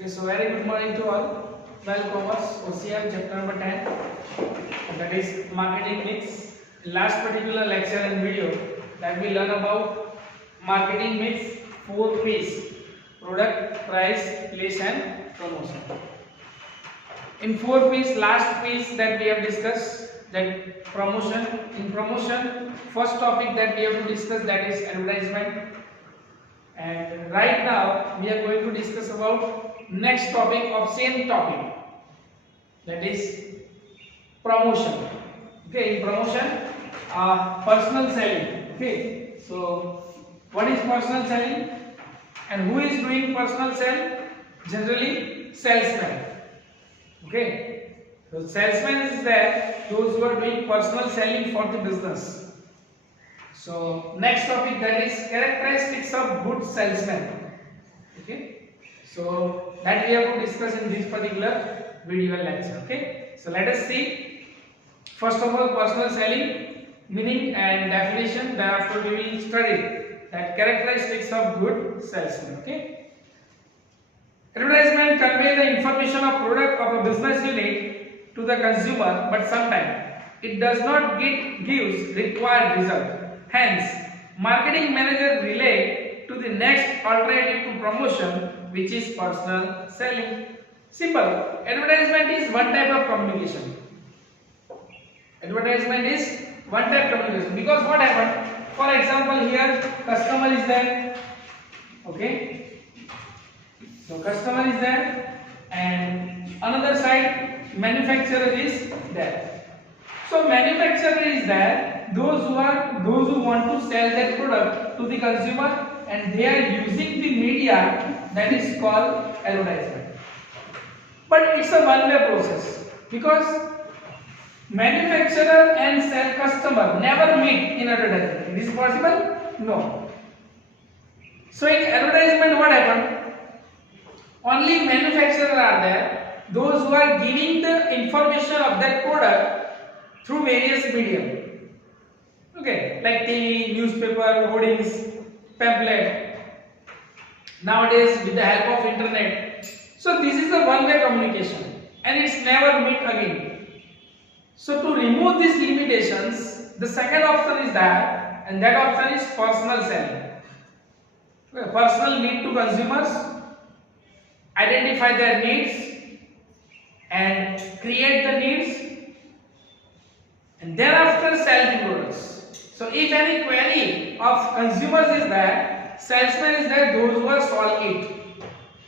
Okay, so very good morning to all. 12 Commerce OCM chapter number 10, that is marketing mix. In last particular lecture and video that we learn about marketing mix 4 P's: product, price, place and promotion. In 4 P's, last piece that we have discussed, that promotion. In promotion, first topic that we have to discuss, that is advertisement. And right now we are going to discuss about next topic of same topic, that is promotion. Okay, in promotion, personal selling. Okay, so what is personal selling and who is doing personal sale? Generally salesman. Okay, so salesman is there, those who are doing personal selling for the business. So next topic, that is characteristics of good salesman. Okay, so that we have to discuss in this particular video lecture. Okay, so let us see first of all personal selling meaning and definition. Thereafter we will study that characteristics of good salesman. Okay, advertisement convey the information of product of a business unit to the consumer, but sometimes it does not gives required result. Hence, marketing manager relate to the next alternative to promotion, which is personal selling. Simple. Advertisement is one type of communication. Advertisement is one type of communication, because what happened? For example, here customer is there. Okay. So customer is there, and another side manufacturer is there. So manufacturer is there. Those who want to sell their product to the consumer, and they are using the media that is called advertisement. But it's a one-way process, because manufacturer and sell customer never meet in advertisement. Is it possible? No. So in advertisement, what happened? Only manufacturer are there, those who are giving the information of that product through various medium. Okay, like TV, newspaper, hoardings, pamphlet. Nowadays, with the help of internet. So this is a one-way communication, and it's never meet again. So to remove these limitations, the second option is that, and that option is personal selling. Okay, personal need to consumers, identify their needs and create the needs, and thereafter sell the products. So if any query of consumers is there, salesman is there, those who are solve it.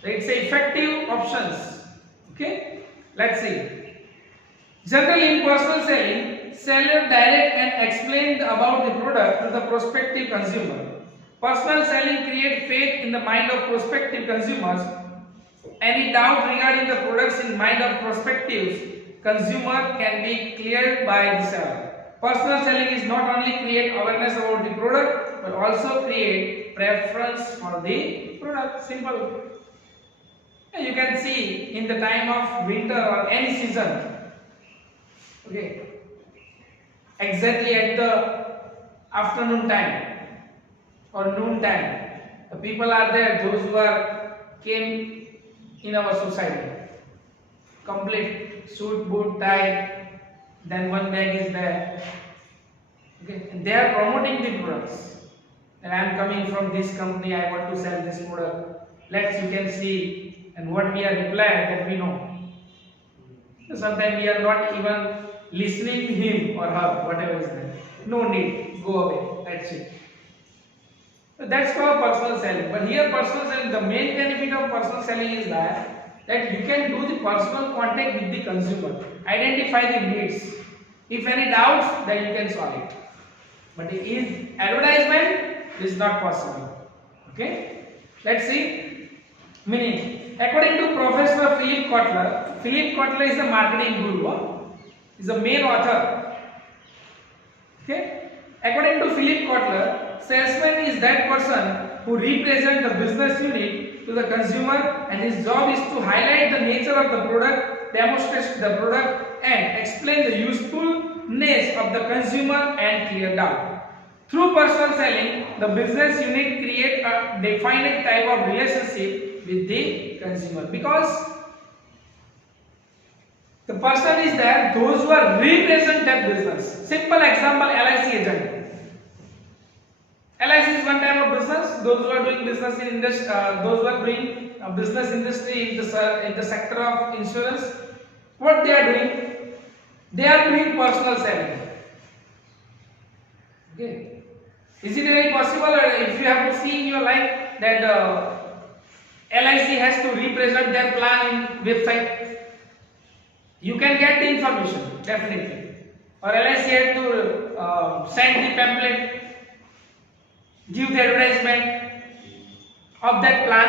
So it's effective options. Okay, let's see. Generally in personal selling, seller direct and explain about the product to the prospective consumer. Personal selling create faith in the mind of prospective consumers. Any doubt regarding the products in mind of prospective consumer can be cleared by the seller. Personal selling is not only create awareness about the product, but also create preference for the product. Simple. And you can see in the time of winter or any season, okay, exactly at the afternoon time or noon time, the people are there, those who are came in our society, complete suit, boot, tie, then one bag is there. Okay, and they are promoting the products. And I am coming from this company, I want to sell this product. You can see, and what we are replying, that we know. So sometimes we are not even listening to him or her, whatever is there. No need, go away, that's it. So that's called personal selling. But here personal selling, the main benefit of personal selling is that you can do the personal contact with the consumer, identify the needs. If any doubts, then you can solve it. But in advertisement, this is not possible. Okay, let's see meaning. According to Professor Philip Kotler is a marketing guru. Is the main author. Okay, according to Philip Kotler, salesman is that person who represents the business unit to the consumer, and his job is to highlight the nature of the product, demonstrate the product, and explain the usefulness of the consumer and clear doubt. Through personal selling, the business unit create a defined type of relationship with the consumer, because the person is there, those who are represent that business. Simple example, LIC agent. LIC is one type of business. Those who are doing business in industry, those who are doing business industry in the sector of insurance, what they are doing? They are doing personal selling. Okay. Is it very possible, or if you have to see in your life that LIC has to represent their plan in website? You can get the information definitely, or LIC had to send the pamphlet, give the advertisement of that plan.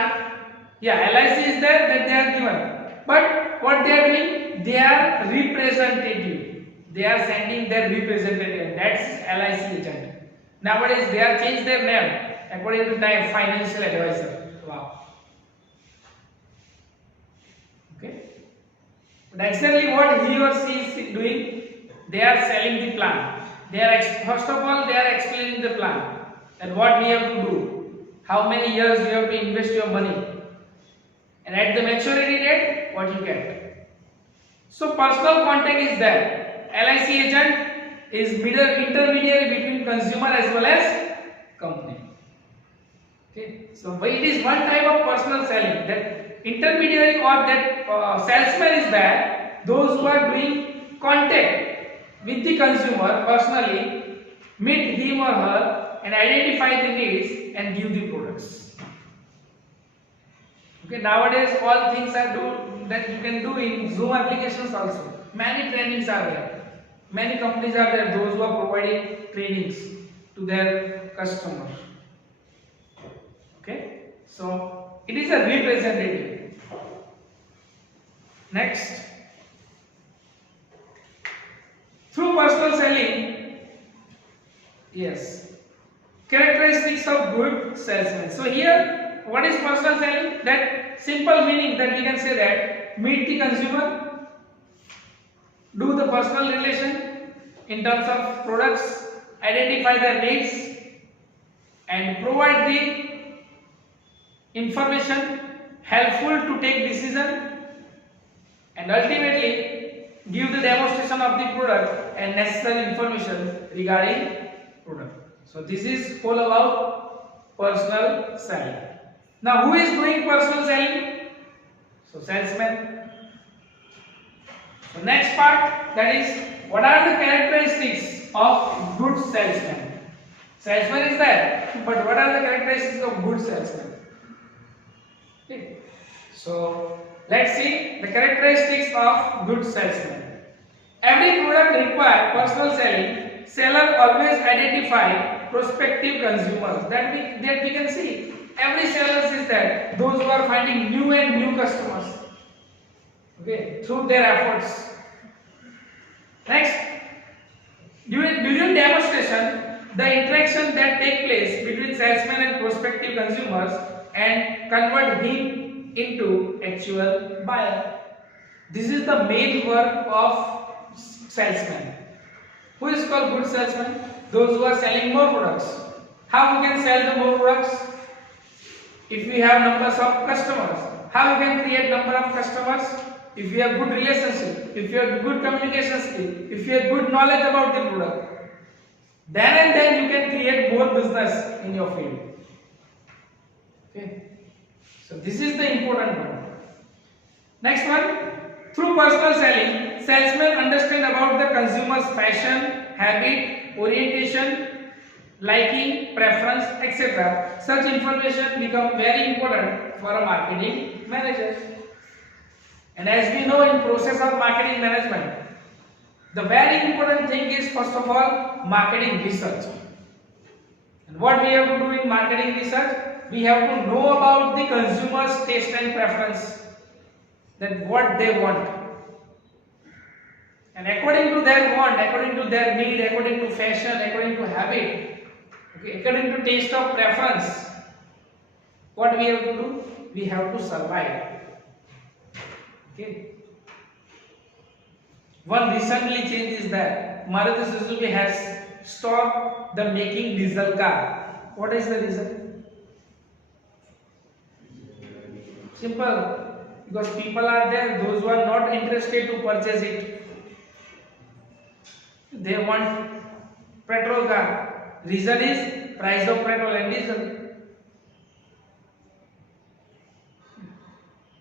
Yeah, LIC is there, that they are given. But what they are doing? They are representative. They are sending their representative. That's LIC agent. Nowadays they are changed their name according to time, financial advisor. Wow. Okay. But exactly what he or she is doing? They are selling the plan. They are first of all they are explaining the plan. And what we have to do, how many years you have to invest your money, and at the maturity date, what you get. So personal contact is there. LIC agent is intermediary between consumer as well as company. Okay, so it is one type of personal selling. That intermediary or that salesman is there. Those who are doing contact with the consumer personally, meet him or her, and identify the needs and give the products. Okay, nowadays all things are that you can do in Zoom applications also. Many trainings are there. Many companies are there, those who are providing trainings to their customers. Okay, so it is a representative. Next, through personal selling, yes. Characteristics of good salesman. So here, what is personal selling? That simple meaning that we can say that meet the consumer, do the personal relation in terms of products, identify their needs, and provide the information helpful to take decision, and ultimately give the demonstration of the product and necessary information regarding product. So this is all about personal selling. Now who is doing personal selling? So salesman. So next part, that is, what are the characteristics of good salesman? Salesman is there, but what are the characteristics of good salesman? Okay. So let's see the characteristics of good salesman. Every product requires personal selling. Seller always identify prospective consumers. That we can see. Every seller is there. Those who are finding new and new customers. Okay, through their efforts. Next, during demonstration, the interaction that take place between salesman and prospective consumers and convert him into actual buyer. This is the main work of salesman. Who is called good salesman? Those who are selling more products. How we can sell the more products? If we have numbers of customers. How we can create number of customers? If you have good relationship, if you have good communication skill, if you have good knowledge about the product, then and then you can create more business in your field. Okay. So this is the important one. Next one. Through personal selling, salesmen understand about the consumer's fashion, habit, orientation, liking, preference, etc. Such information become very important for a marketing manager. And as we know, in process of marketing management, the very important thing is first of all marketing research. And what we have to do in marketing research, we have to know about the consumer's taste and preference. That what they want, and according to their want, according to their need, according to fashion, according to habit, okay, according to taste of preference, what we have to do? We have to survive. Okay. One recently change is that Maruti Suzuki has stopped the making diesel car. What is the reason? Simple. Because people are there, those who are not interested to purchase it. They want petrol car. Reason is price of petrol and diesel.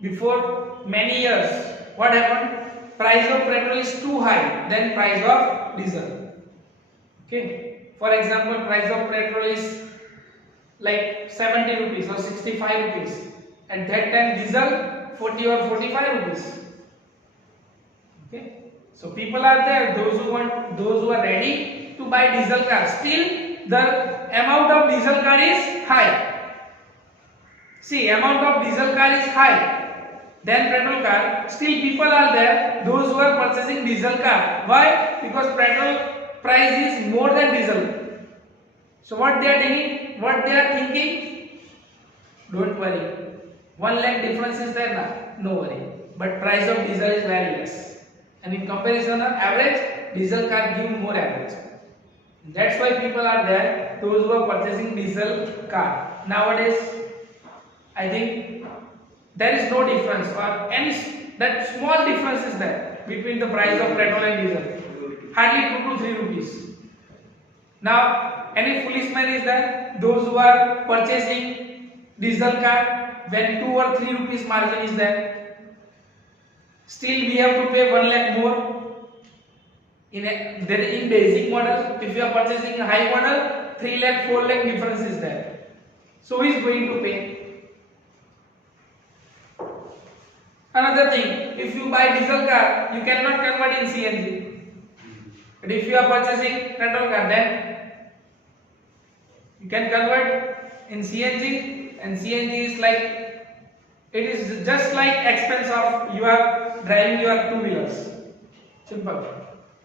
Before many years, what happened? Price of petrol is too high than price of diesel. Okay. For example, price of petrol is like 70 rupees or 65 rupees. At that time, diesel 40 or 45 rupees. Okay. So people are there, those who are ready to buy diesel car. Still, the amount of diesel car is high. See, amount of diesel car is high than petrol car. Still, people are there, those who are purchasing diesel car. Why? Because petrol price is more than diesel. So what they are doing? What they are thinking? Don't worry. 1 lakh difference is there now. No worry. But price of diesel is very less. And in comparison of average, diesel car give more average. That's why people are there, those who are purchasing diesel car. Nowadays, I think there is no difference or any that small difference is there between the price of petrol and diesel. Hardly 2 to 3 rupees. Now, any foolish man is there, those who are purchasing diesel car when 2 or 3 rupees margin is there. Still we have to pay 1 lakh more in basic model. If you are purchasing a high model, 3 lakh 4 lakh difference is there. So who is going to pay? Another thing, if you buy diesel car, you cannot convert in CNG. But if you are purchasing petrol car, then you can convert in CNG, and CNG is like, it is just like expense of you are driving your two-wheelers. Simple.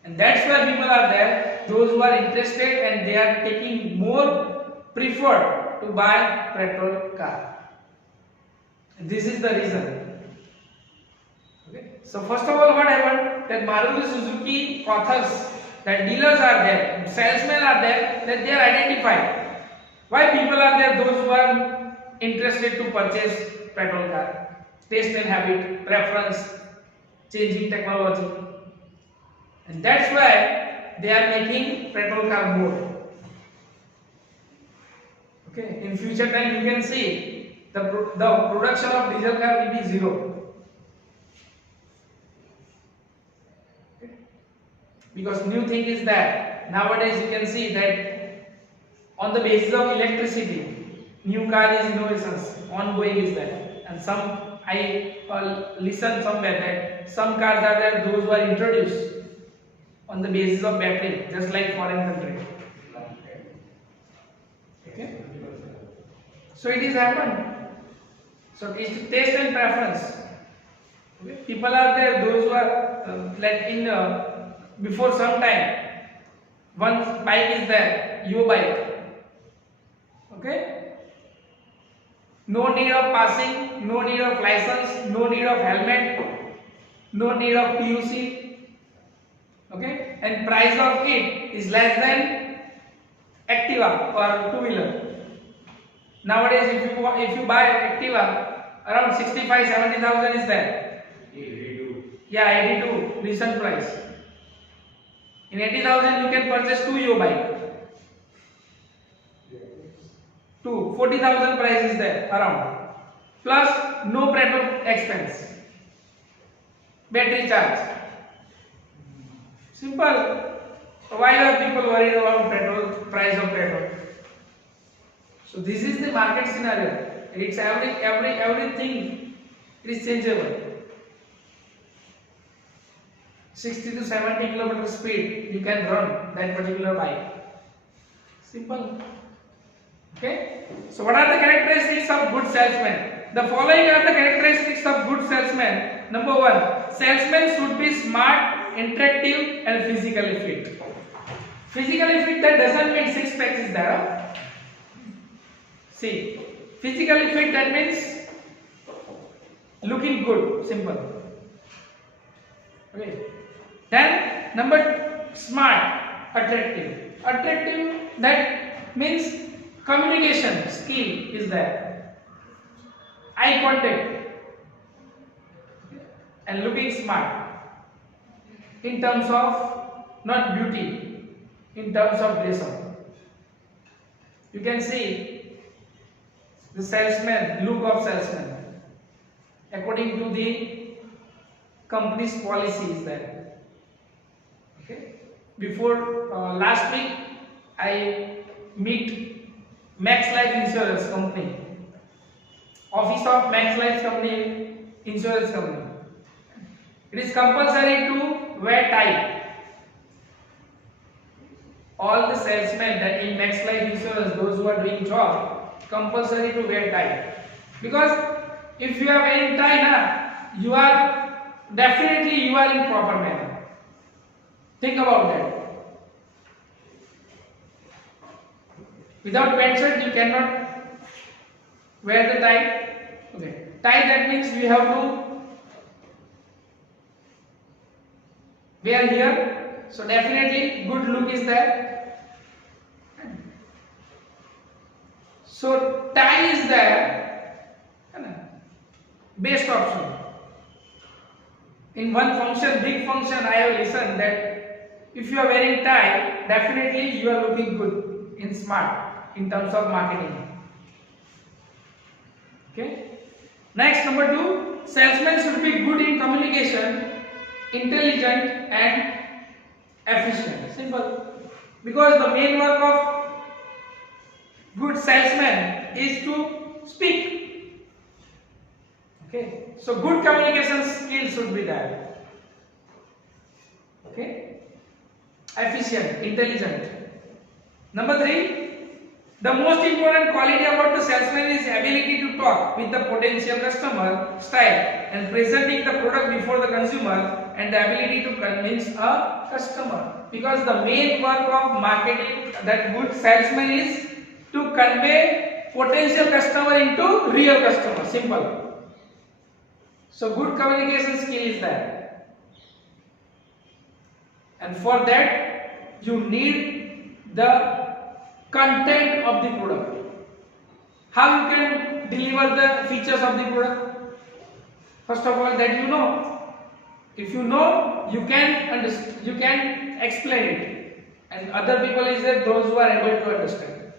And that's why people are there, those who are interested and they are taking more preferred to buy petrol car. And this is the reason. Okay. So first of all, what happened? That Maruti Suzuki authors, that dealers are there, salesmen are there, that they are identified. Why people are there? Those who are interested to purchase petrol car, taste and habit, preference, changing technology, and that's why they are making petrol car more. Okay, in future time you can see the production of diesel car will be zero. Okay. Because new thing is that nowadays you can see that on the basis of electricity, new car is innovations ongoing is there. And some I listen somewhere that some cars are there, those who are introduced on the basis of battery, just like foreign country. Okay. So it is happened. So it is taste and preference. Okay. People are there, those who are like in before some time, one bike is there, Yo bike. Okay. No need of passing, no need of license, no need of helmet, no need of PUC. Okay, and price of it is less than Activa or two-wheeler. Nowadays, if you buy Activa, around 65-70,000 is there. 82. Yeah, 82 recent price. In 80,000 you can purchase 2 Yo bike. 40,000 price is there around, plus no petrol expense, battery charge. Simple. Why are people worried about petrol, price of petrol? So this is the market scenario. It's everything is changeable. 60 to 70 km speed you can run that particular bike. Simple. Okay. So what are the characteristics of good salesman? The following are the characteristics of good salesman. Number 1, salesman should be smart, interactive, and physically fit. Physically fit, that doesn't mean six pack is there. See, physically fit, that means looking good. Simple. Okay. Then number smart, attractive. Attractive, that means communication skill is there. Eye contact, and looking smart in terms of not beauty, in terms of dress up. You can see the salesman, look of salesman according to the company's policy is that. Okay. Before last week I meet Max Life Insurance Company, office of Max Life Company Insurance Company. It is compulsory to wear tie. All the salesmen that in Max Life Insurance, those who are doing job, compulsory to wear tie. Because if you are wearing tie, you are definitely you are in proper manner. Think about that. Without pant shirt, you cannot wear the tie. Okay, tie, that means you have to wear here. So definitely good look is there. So tie is there, best option. In one function, big function, I have listened that if you are wearing tie, definitely you are looking good in smart in terms of marketing. Okay. Next, number 2, salesmen should be good in communication, intelligent and efficient. Simple. Because the main work of good salesman is to speak. Okay. So good communication skills should be there. Okay. Efficient, intelligent. Number 3, the most important quality about the salesman is ability to talk with the potential customer, style and presenting the product before the consumer, and the ability to convince a customer. Because the main work of marketing, that good salesman, is to convey potential customer into real customer. Simple. So good communication skill is there, and for that you need the content of the product. How you can deliver the features of the product? First of all, that you know. If you know, you can understand, you can explain it, and other people is that those who are able to understand.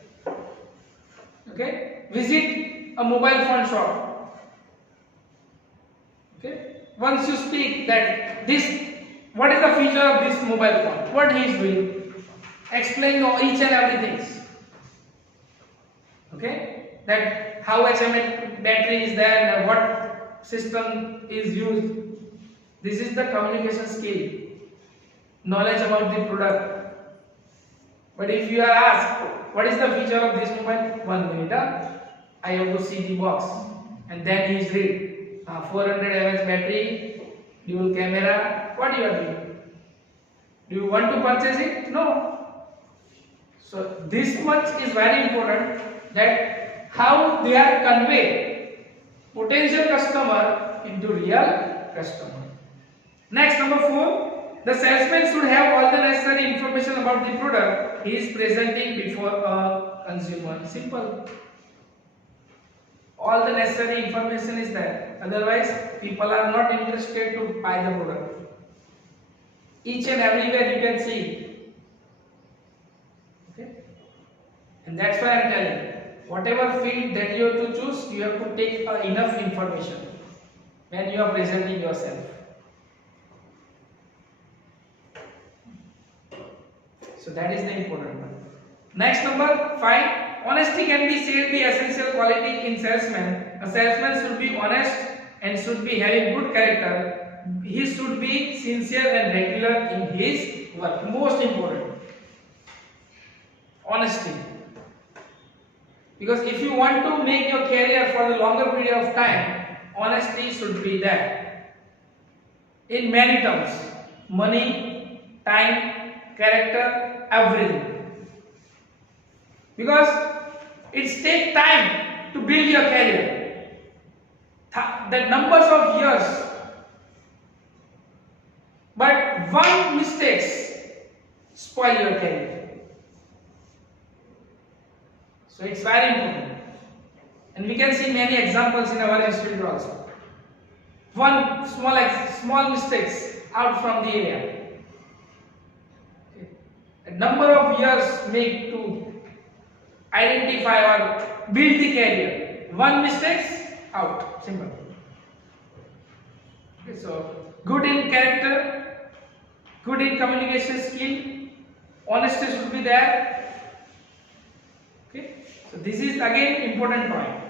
Okay, visit a mobile phone shop. Okay, once you speak that this, what is the feature of this mobile phone, what he is doing, explain each and everything. Okay, that how HMI battery is there and what system is used. This is the communication skill, knowledge about the product. But if you are asked what is the feature of this mobile, 1 minute, I have to see the box, and then he is read 400 mAh battery, dual camera. What you are doing? Do you want to purchase it? No. So this much is very important, that how they are convey potential customer into real customer. Next, number 4, the salesman should have all the necessary information about the product he is presenting before a consumer. Simple. All the necessary information is there. Otherwise, people are not interested to buy the product. Each and everywhere you can see. Okay? And that's why I am telling, whatever field that you have to choose, you have to take enough information when you are presenting yourself. So that is the important one. Next, number 5, honesty can be said be essential quality in salesman. A salesman should be honest and should be having good character. He should be sincere and regular in his work. Most important, honesty. Because if you want to make your career for the longer period of time, honesty should be there. In many terms, money, time, character, everything. Because it takes time to build your career. The numbers of years. But one mistake spoil your career. So it's very important. And we can see many examples in our institute also. one small mistakes out from the area. Okay. A number of years make to identify or build the career. One mistakes out. Simple. Okay, so good in character, good in communication skill, honesty should be there. Okay, so this is again important point.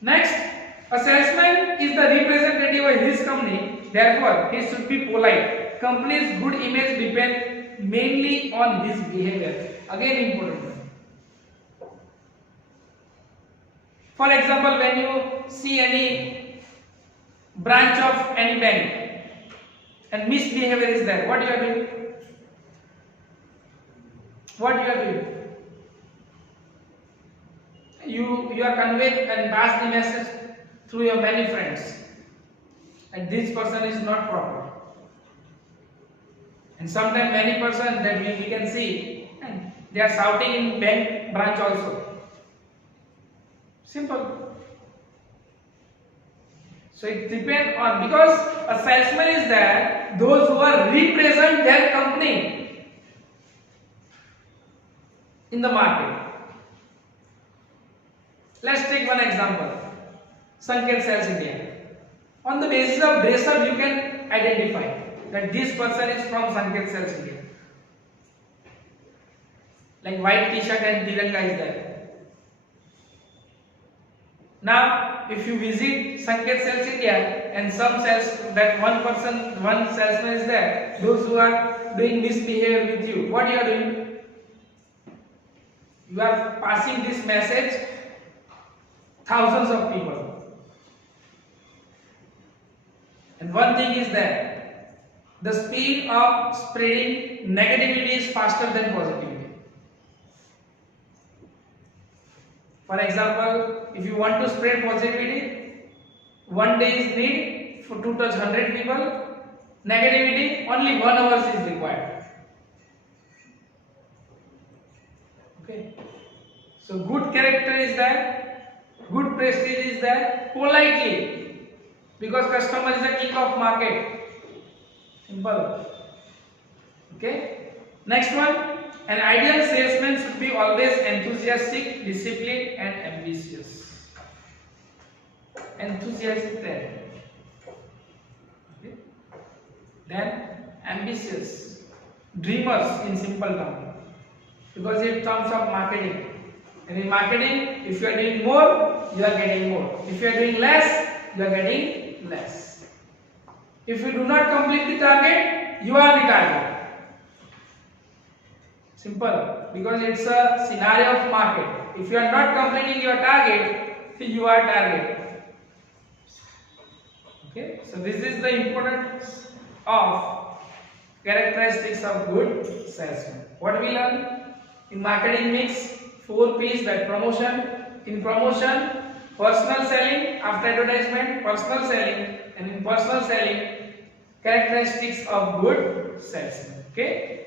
Next, a salesman is the representative of his company, therefore he should be polite. Company's good image depends mainly on his behavior. Again important point. For example, when you see any branch of any bank and misbehavior is there, what you are doing? What you are doing? You are conveying and pass the message through your many friends, and this person is not proper. And sometimes many person that we can see, and they are shouting in bank branch also. Simple. So it depends on, because a salesman is there, those who are represent their company in the market. Let's take one example. Sanket Sales India. On the basis of dress up, you can identify that this person is from Sanket Sales India. Like white t-shirt and Tiranga is there. Now, if you visit Sanket Sales India and some sales, that one salesman is there, those who are doing misbehavior with you, what you are doing? You are passing this message thousands of people. And one thing is that the speed of spreading negativity is faster than positivity. For example, if you want to spread positivity, one day is need to touch 100 people. Negativity, only 1 hour is required. Okay. So good character is there, good prestige is there, politely, because customer is the king of market. Simple. Okay. Next one. An ideal salesman should be always enthusiastic, disciplined, and ambitious. Enthusiastic then. Okay. Then ambitious. Dreamers in simple terms. Because it comes from marketing. And in marketing, if you are doing more, you are getting more. If you are doing less, you are getting less. If you do not complete the target, you are the target. Simple, because it's a scenario of market. If you are not completing your target, you are target. Okay, so this is the importance of characteristics of good salesman. What we learn in marketing mix 4 P's, that promotion. In promotion, personal selling, after advertisement, personal selling, and in personal selling, characteristics of good salesman. Okay.